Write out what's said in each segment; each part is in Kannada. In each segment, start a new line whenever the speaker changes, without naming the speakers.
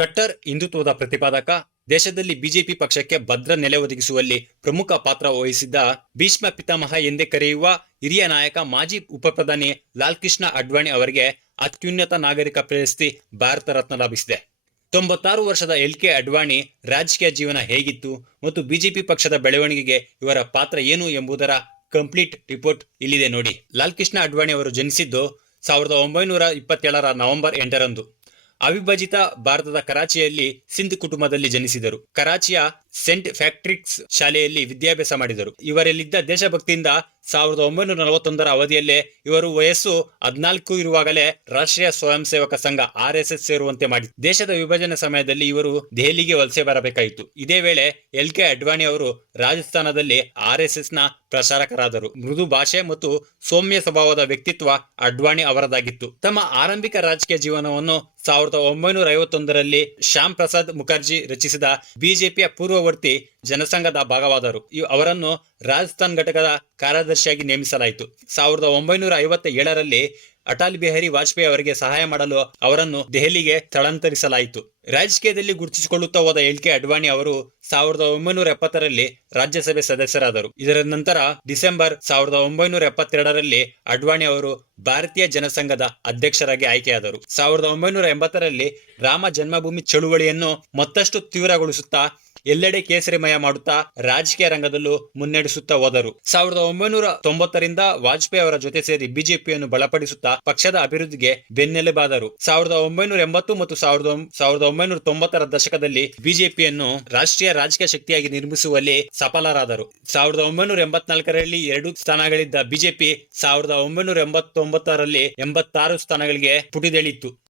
ಕಟ್ಟರ್ ಹಿಂದುತ್ವದ ಪ್ರತಿಪಾದಕ, ದೇಶದಲ್ಲಿ ಬಿಜೆಪಿ ಪಕ್ಷಕ್ಕೆ ಭದ್ರ ನೆಲೆ ಒದಗಿಸುವಲ್ಲಿ ಪ್ರಮುಖ ಪಾತ್ರ ವಹಿಸಿದ್ದ ಭೀಷ್ಮ ಪಿತಾಮಹ ಎಂದೇ ಕರೆಯುವ ಹಿರಿಯ ನಾಯಕ ಮಾಜಿ ಉಪಪ್ರಧಾನಿ ಲಾಲ್ ಕೃಷ್ಣ ಅಡ್ವಾಣಿ ಅವರಿಗೆ ಅತ್ಯುನ್ನತ ನಾಗರಿಕ ಪ್ರಶಸ್ತಿ ಭಾರತ ರತ್ನ ಲಭಿಸಿದೆ. ತೊಂಬತ್ತಾರು ವರ್ಷದ ಎಲ್ ಕೆ ಅಡ್ವಾಣಿ ರಾಜಕೀಯ ಜೀವನ ಹೇಗಿತ್ತು ಮತ್ತು ಬಿಜೆಪಿ ಪಕ್ಷದ ಬೆಳವಣಿಗೆಗೆ ಇವರ ಪಾತ್ರ ಏನು ಎಂಬುದರ ಕಂಪ್ಲೀಟ್ ರಿಪೋರ್ಟ್ ಇಲ್ಲಿದೆ ನೋಡಿ. ಲಾಲ್ ಕೃಷ್ಣ ಅಡ್ವಾಣಿ ಅವರು ಜನಿಸಿದ್ದು ಸಾವಿರದ ಒಂಬೈನೂರ ಇಪ್ಪತ್ತೇಳರ ನವೆಂಬರ್ ಎಂಟರಂದು. ಅವಿಭಜಿತ ಭಾರತದ ಕರಾಚಿಯಲ್ಲಿ ಸಿಂಧ್ ಕುಟುಂಬದಲ್ಲಿ ಜನಿಸಿದರು. ಕರಾಚಿಯ ಸೆಂಟ್ ಫ್ಯಾಕ್ಟ್ರಿಕ್ಸ್ ಶಾಲೆಯಲ್ಲಿ ವಿದ್ಯಾಭ್ಯಾಸ ಮಾಡಿದರು. ಇವರಲ್ಲಿದ್ದ ದೇಶಭಕ್ತಿಯಿಂದ ಸಾವಿರದ ಒಂಬೈನೂರ ನಲವತ್ತೊಂದರ ಅವಧಿಯಲ್ಲೇ ಇವರು ವಯಸ್ಸು ಹದಿನಾಲ್ಕು ಇರುವಾಗಲೇ ರಾಷ್ಟ್ರೀಯ ಸ್ವಯಂ ಸೇವಕ ಸಂಘ ಆರ್ ಎಸ್ ಎಸ್ ಸೇರುವಂತೆ ಮಾಡಿತು ದೇಶದ ವಿಭಜನೆ ಸಮಯದಲ್ಲಿ ಇವರು ದೆಹಲಿಗೆ ವಲಸೆ ಬರಬೇಕಾಯಿತು. ಇದೇ ವೇಳೆ ಎಲ್ ಕೆ ಅಡ್ವಾಣಿ ಅವರು ರಾಜಸ್ಥಾನದಲ್ಲಿ ಆರ್ ಎಸ್ ಎಸ್ನ ಪ್ರಚಾರಕರಾದರು ಮೃದು ಭಾಷೆ ಮತ್ತು ಸೌಮ್ಯ ಸ್ವಭಾವದ ವ್ಯಕ್ತಿತ್ವ ಅಡ್ವಾಣಿ ಅವರದಾಗಿತ್ತು. ತಮ್ಮ ಆರಂಭಿಕ ರಾಜಕೀಯ ಜೀವನವನ್ನು ಸಾವಿರದ ಒಂಬೈನೂರ ಐವತ್ತೊಂದರಲ್ಲಿ ಶ್ಯಾಮ್ ಪ್ರಸಾದ್ ಮುಖರ್ಜಿ ರಚಿಸಿದ ಬಿಜೆಪಿಯ ಪೂರ್ವವರ್ತಿ ಜನಸಂಘದ ಭಾಗವಾದರು. ಅವರನ್ನು ರಾಜಸ್ಥಾನ್ ಘಟಕದ ಕಾರ್ಯದರ್ಶಿಯಾಗಿ ನೇಮಿಸಲಾಯಿತು. ಸಾವಿರದ ಒಂಬೈನೂರ ಐವತ್ತ ಏಳರಲ್ಲಿ ಅಟಲ್ ಬಿಹಾರಿ ವಾಜಪೇಯಿ ಅವರಿಗೆ ಸಹಾಯ ಮಾಡಲು ಅವರನ್ನು ದೆಹಲಿಗೆ ಸ್ಥಳಾಂತರಿಸಲಾಯಿತು. ರಾಜಕೀಯದಲ್ಲಿ ಗುರುತಿಸಿಕೊಳ್ಳುತ್ತಾ ಹೋದ ಎಲ್ ಕೆ ಅಡ್ವಾಣಿ ಅವರು ಸಾವಿರದ ಒಂಬೈನೂರ ಎಪ್ಪತ್ತರಲ್ಲಿ ರಾಜ್ಯಸಭೆ ಸದಸ್ಯರಾದರು. ಇದರ ನಂತರ ಡಿಸೆಂಬರ್ ಸಾವಿರದ ಒಂಬೈನೂರ ಎಪ್ಪತ್ತೆರಡರಲ್ಲಿ ಅಡ್ವಾಣಿ ಅವರು ಭಾರತೀಯ ಜನಸಂಘದ ಅಧ್ಯಕ್ಷರಾಗಿ ಆಯ್ಕೆಯಾದರು. ಸಾವಿರದ ಒಂಬೈನೂರ ಎಂಬತ್ತರಲ್ಲಿ ರಾಮ ಜನ್ಮಭೂಮಿ ಚಳುವಳಿಯನ್ನು ಮತ್ತಷ್ಟು ತೀವ್ರಗೊಳಿಸುತ್ತಾ ಎಲ್ಲೆಡೆ ಕೇಸರಿಮಯ ಮಾಡುತ್ತಾ ರಾಜಕೀಯ ರಂಗದಲ್ಲೂ ಮುನ್ನಡೆಸುತ್ತಾ ಹೋದರು. ಸಾವಿರದ ಒಂಬೈನೂರ ತೊಂಬತ್ತರಿಂದ ವಾಜಪೇಯಿ ಅವರ ಜೊತೆ ಸೇರಿ ಬಿಜೆಪಿಯನ್ನು ಬಲಪಡಿಸುತ್ತಾ ಪಕ್ಷದ ಅಭಿವೃದ್ಧಿಗೆ ಬೆನ್ನೆಲುಬಾದರು. ಸಾವಿರದ ಒಂಬೈನೂರ ಎಂಬತ್ತು ಮತ್ತು ಸಾವಿರದ ಸಾವಿರದ ಒಂಬೈನೂರ ತೊಂಬತ್ತರ ದಶಕದಲ್ಲಿ ಬಿಜೆಪಿಯನ್ನು ರಾಷ್ಟ್ರೀಯ ರಾಜಕೀಯ ಶಕ್ತಿಯಾಗಿ ನಿರ್ಮಿಸುವಲ್ಲಿ ಸಫಲರಾದರು. ಸಾವಿರದ ಒಂಬೈನೂರ ಎಂಬತ್ನಾಲ್ಕರಲ್ಲಿ ಎರಡು ಸ್ಥಾನಗಳಿದ್ದ ಬಿಜೆಪಿ ಸಾವಿರದ ಒಂಬೈನೂರ ಎಂಬತ್ತೊಂಬತ್ತರಲ್ಲಿ ಎಂಬತ್ತಾರು ಸ್ಥಾನಗಳಿಗೆ ಪುಟಿದೇಳಿತ್ತು.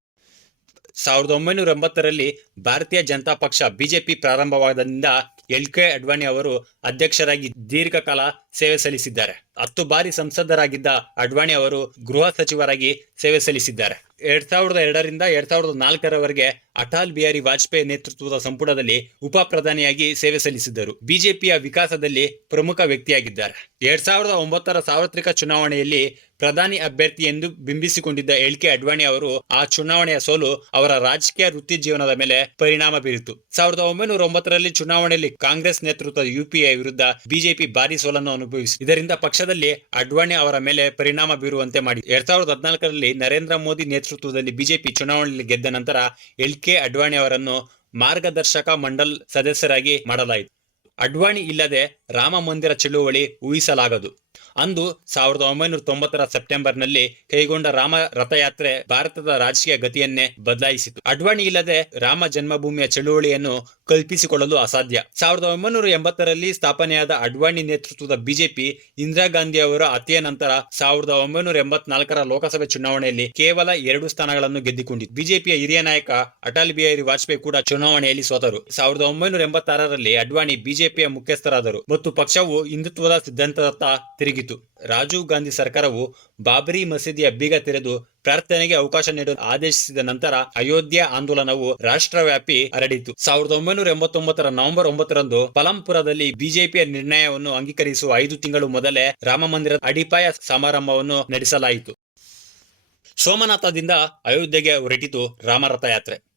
ಸಾವಿರದ ಒಂಬೈನೂರ ಎಂಬತ್ತರಲ್ಲಿ ಭಾರತೀಯ ಜನತಾ ಪಕ್ಷ ಬಿಜೆಪಿ ಪ್ರಾರಂಭವಾದಿಂದ ಎಲ್ ಕೆ ಅಡ್ವಾಣಿ ಅವರು ಅಧ್ಯಕ್ಷರಾಗಿ ದೀರ್ಘಕಾಲ ಸೇವೆ ಸಲ್ಲಿಸಿದ್ದಾರೆ. ಹತ್ತು ಬಾರಿ ಸಂಸದರಾಗಿದ್ದ ಅಡ್ವಾಣಿ ಅವರು ಗೃಹ ಸಚಿವರಾಗಿ ಸೇವೆ ಸಲ್ಲಿಸಿದ್ದಾರೆ. ಎರಡ್ ಸಾವಿರದ ಎರಡರಿಂದ ಎರಡ್ ಸಾವಿರದ ನಾಲ್ಕರವರೆಗೆ ಅಟಲ್ ಬಿಹಾರಿ ವಾಜಪೇಯಿ ನೇತೃತ್ವದ ಸಂಪುಟದಲ್ಲಿ ಉಪ ಪ್ರಧಾನಿಯಾಗಿ ಸೇವೆ ಸಲ್ಲಿಸಿದ್ದರು. ಬಿಜೆಪಿಯ ವಿಕಾಸದಲ್ಲಿ ಪ್ರಮುಖ ವ್ಯಕ್ತಿಯಾಗಿದ್ದಾರೆ. ಎರಡ್ ಸಾವಿರದ ಒಂಬತ್ತರ ಸಾರ್ವತ್ರಿಕ ಚುನಾವಣೆಯಲ್ಲಿ ಪ್ರಧಾನಿ ಅಭ್ಯರ್ಥಿ ಎಂದು ಬಿಂಬಿಸಿಕೊಂಡಿದ್ದ ಎಲ್ ಕೆ ಅಡ್ವಾಣಿ ಅವರು ಆ ಚುನಾವಣೆಯ ಸೋಲು ಅವರ ರಾಜಕೀಯ ವೃತ್ತಿ ಜೀವನದ ಮೇಲೆ ಪರಿಣಾಮ ಬೀರಿತು. ಸಾವಿರದ ಒಂಬೈನೂರ ಒಂಬತ್ತರಲ್ಲಿ ಚುನಾವಣೆಯಲ್ಲಿ ಕಾಂಗ್ರೆಸ್ ನೇತೃತ್ವದ ಯುಪಿಎ ವಿರುದ್ಧ ಬಿಜೆಪಿ ಭಾರಿ ಸೋಲನ್ನು ಅನುಭವಿಸಿ ಇದರಿಂದ ಪಕ್ಷದಲ್ಲಿ ಅಡ್ವಾಣಿ ಅವರ ಮೇಲೆ ಪರಿಣಾಮ ಬೀರುವಂತೆ ಮಾಡಿ. ಎರಡ್ ಸಾವಿರದ ಹದಿನಾಲ್ಕರಲ್ಲಿ ನರೇಂದ್ರ ಮೋದಿ ನೇತೃತ್ವದಲ್ಲಿ ಬಿಜೆಪಿ ಚುನಾವಣೆಯಲ್ಲಿ ಗೆದ್ದ ನಂತರ ಎಲ್ ಕೆ ಅಡ್ವಾಣಿ ಅವರನ್ನು ಮಾರ್ಗದರ್ಶಕ ಮಂಡಲ್ ಸದಸ್ಯರಾಗಿ ಮಾಡಲಾಯಿತು. ಅಡ್ವಾಣಿ ಇಲ್ಲದೆ ರಾಮ ಮಂದಿರ ಚಳುವಳಿ ಊಹಿಸಲಾಗದು. ಅಂದು ಸಾವಿರದ ಒಂಬೈನೂರ ತೊಂಬತ್ತರ ಸೆಪ್ಟೆಂಬರ್ನಲ್ಲಿ ಕೈಗೊಂಡ ರಾಮ ರಥಯಾತ್ರೆ ಭಾರತದ ರಾಜಕೀಯ ಗತಿಯನ್ನೇ ಬದಲಾಯಿಸಿತು. ಅಡ್ವಾಣಿ ಇಲ್ಲದೆ ರಾಮ ಜನ್ಮಭೂಮಿಯ ಚಳುವಳಿಯನ್ನು ಕಲ್ಪಿಸಿಕೊಳ್ಳಲು ಅಸಾಧ್ಯ. ಸಾವಿರದ ಒಂಬೈನೂರ ಎಂಬತ್ತರಲ್ಲಿ ಸ್ಥಾಪನೆಯಾದ ಅಡ್ವಾಣಿ ನೇತೃತ್ವದ ಬಿಜೆಪಿ ಇಂದಿರಾ ಗಾಂಧಿ ಅವರ ಹತ್ಯೆಯ ನಂತರ ಸಾವಿರದ ಒಂಬೈನೂರ ಎಂಬತ್ನಾಲ್ಕರ ಲೋಕಸಭೆ ಚುನಾವಣೆಯಲ್ಲಿ ಕೇವಲ ಎರಡು ಸ್ಥಾನಗಳನ್ನು ಗೆದ್ದುಕೊಂಡಿತು ಬಿಜೆಪಿಯ ಹಿರಿಯ ನಾಯಕ ಅಟಲ್ ಬಿಹಾರಿ ವಾಜಪೇಯಿ ಕೂಡ ಚುನಾವಣೆಯಲ್ಲಿ ಸೋತರು. ಸಾವಿರದ ಒಂಬೈನೂರ ಎಂಬತ್ತಾರರಲ್ಲಿ ಅಡ್ವಾಣಿ ಬಿಜೆಪಿಯ ಮುಖ್ಯಸ್ಥರಾದರು. ಮತ್ತು ಪಕ್ಷವು ಹಿಂದುತ್ವದ ಸಿದ್ಧಾಂತದತ್ತ ತಿರುಗಿತು. ರಾಜೀವ್ ಗಾಂಧಿ ಸರ್ಕಾರವು ಬಾಬರಿ ಮಸೀದಿಯ ಬೀಗ ತೆರೆದು ಪ್ರಾರ್ಥನೆಗೆ ಅವಕಾಶ ನೀಡಲು ಆದೇಶಿಸಿದ ನಂತರ ಅಯೋಧ್ಯೆ ಆಂದೋಲನವು ರಾಷ್ಟ್ರವ್ಯಾಪಿ ಹರಡಿತು. ಸಾವಿರದ ಒಂಬೈನೂರ ಎಂಬತ್ತೊಂಬತ್ತರ ನವೆಂಬರ್ ಒಂಬತ್ತರಂದು ಪಲಂಪುರದಲ್ಲಿ ಬಿಜೆಪಿಯ ನಿರ್ಣಯವನ್ನು ಅಂಗೀಕರಿಸುವ ಐದು ತಿಂಗಳು ಮೊದಲೇ ರಾಮ ಮಂದಿರ ಅಡಿಪಾಯ ಸಮಾರಂಭವನ್ನು ನಡೆಸಲಾಯಿತು. ಸೋಮನಾಥದಿಂದ ಅಯೋಧ್ಯೆಗೆ ಹೊರಟಿತು ರಾಮರಥ ಯಾತ್ರೆ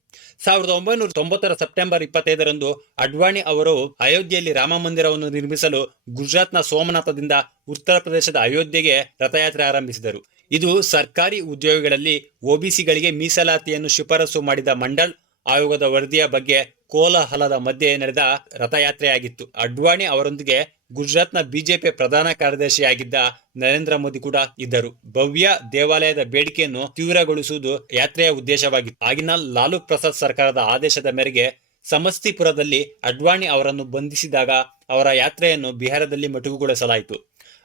ಸಾವಿರದ ಒಂಬೈನೂರ ತೊಂಬತ್ತರ ಸೆಪ್ಟೆಂಬರ್ ಇಪ್ಪತ್ತೈದರಂದು ಅಡ್ವಾಣಿ ಅವರು ಅಯೋಧ್ಯೆಯಲ್ಲಿ ರಾಮ ಮಂದಿರವನ್ನು ನಿರ್ಮಿಸಲು ಗುಜರಾತ್ನ ಸೋಮನಾಥದಿಂದ ಉತ್ತರ ಪ್ರದೇಶದ ಅಯೋಧ್ಯೆಗೆ ರಥಯಾತ್ರೆ ಆರಂಭಿಸಿದರು. ಇದು ಸರ್ಕಾರಿ ಉದ್ಯೋಗಿಗಳಲ್ಲಿ ಒಬಿಸಿಗಳಿಗೆ ಮೀಸಲಾತಿಯನ್ನು ಶಿಫಾರಸು ಮಾಡಿದ ಮಂಡಲ್ ಆಯೋಗದ ವರದಿಯ ಬಗ್ಗೆ ಕೋಲಾಹಲದ ಮಧ್ಯೆ ನಡೆದ ರಥಯಾತ್ರೆಯಾಗಿತ್ತು. ಅಡ್ವಾಣಿ ಅವರೊಂದಿಗೆ ಗುಜರಾತ್ನ ಬಿಜೆಪಿ ಪ್ರಧಾನ ಕಾರ್ಯದರ್ಶಿಯಾಗಿದ್ದ ನರೇಂದ್ರ ಮೋದಿ ಕೂಡ ಇದ್ದರು. ಭವ್ಯ ದೇವಾಲಯದ ಬೇಡಿಕೆಯನ್ನು ತೀವ್ರಗೊಳಿಸುವುದು ಯಾತ್ರೆಯ ಉದ್ದೇಶವಾಗಿತ್ತು. ಆಗಿನ ಲಾಲು ಪ್ರಸಾದ್ ಸರ್ಕಾರದ ಆದೇಶದ ಮೇರೆಗೆ ಸಮಸ್ತಿಪುರದಲ್ಲಿ ಅಡ್ವಾಣಿ ಅವರನ್ನು ಬಂಧಿಸಿದಾಗ ಅವರ ಯಾತ್ರೆಯನ್ನು ಬಿಹಾರದಲ್ಲಿ ಮೊಟಕುಗೊಳಿಸಲಾಯಿತು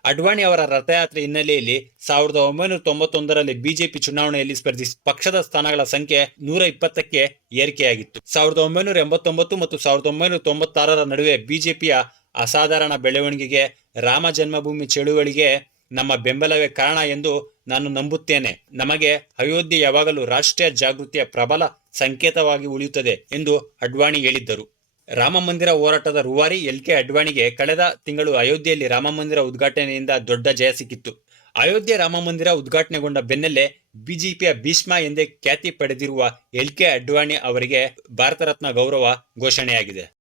ಅಡ್ವಾಣಿ ಅವರ ರಥಯಾತ್ರೆ ಹಿನ್ನೆಲೆಯಲ್ಲಿ ಸಾವಿರದ ಒಂಬೈನೂರ ತೊಂಬತ್ತೊಂದರಲ್ಲಿ ಬಿಜೆಪಿ ಚುನಾವಣೆಯಲ್ಲಿ ಸ್ಪರ್ಧಿಸಿ ಪಕ್ಷದ ಸ್ಥಾನಗಳ ಸಂಖ್ಯೆ ನೂರ ಇಪ್ಪತ್ತಕ್ಕೆ ಏರಿಕೆಯಾಗಿತ್ತು. ಸಾವಿರದ ಒಂಬೈನೂರ ಎಂಬತ್ತೊಂಬತ್ತು ಮತ್ತು ಸಾವಿರದ ಒಂಬೈನೂರ ತೊಂಬತ್ತಾರರ ನಡುವೆ ಬಿಜೆಪಿಯ ಅಸಾಧಾರಣ ಬೆಳವಣಿಗೆಗೆ, ರಾಮ ಜನ್ಮಭೂಮಿ ಚಳುವಳಿಗೆ ನಮ್ಮ ಬೆಂಬಲವೇ ಕಾರಣ ಎಂದು ನಾನು ನಂಬುತ್ತೇನೆ. ನಮಗೆ ಅಯೋಧ್ಯೆ ಯಾವಾಗಲೂ ರಾಷ್ಟ್ರೀಯ ಜಾಗೃತಿಯ ಪ್ರಬಲ ಸಂಕೇತವಾಗಿ ಉಳಿಯುತ್ತದೆ ಎಂದು ಅಡ್ವಾಣಿ ಹೇಳಿದ್ದರು. ರಾಮ ಮಂದಿರ ಹೋರಾಟದ ರೂವಾರಿ ಎಲ್ ಕೆ ಅಡ್ವಾಣಿಗೆ ಕಳೆದ ತಿಂಗಳು ಅಯೋಧ್ಯೆಯಲ್ಲಿ ರಾಮ ಮಂದಿರ ಉದ್ಘಾಟನೆಯಿಂದ ದೊಡ್ಡ ಜಯ ಸಿಕ್ಕಿತ್ತು. ಅಯೋಧ್ಯೆ ರಾಮ ಮಂದಿರ ಉದ್ಘಾಟನೆಗೊಂಡ ಬೆನ್ನಲ್ಲೇ ಬಿಜೆಪಿಯ ಭೀಷ್ಮ ಎಂದೇ ಖ್ಯಾತಿ ಪಡೆದಿರುವ ಎಲ್ ಕೆ ಅಡ್ವಾಣಿ ಅವರಿಗೆ ಭಾರತ ರತ್ನ ಗೌರವ ಘೋಷಣೆಯಾಗಿದೆ.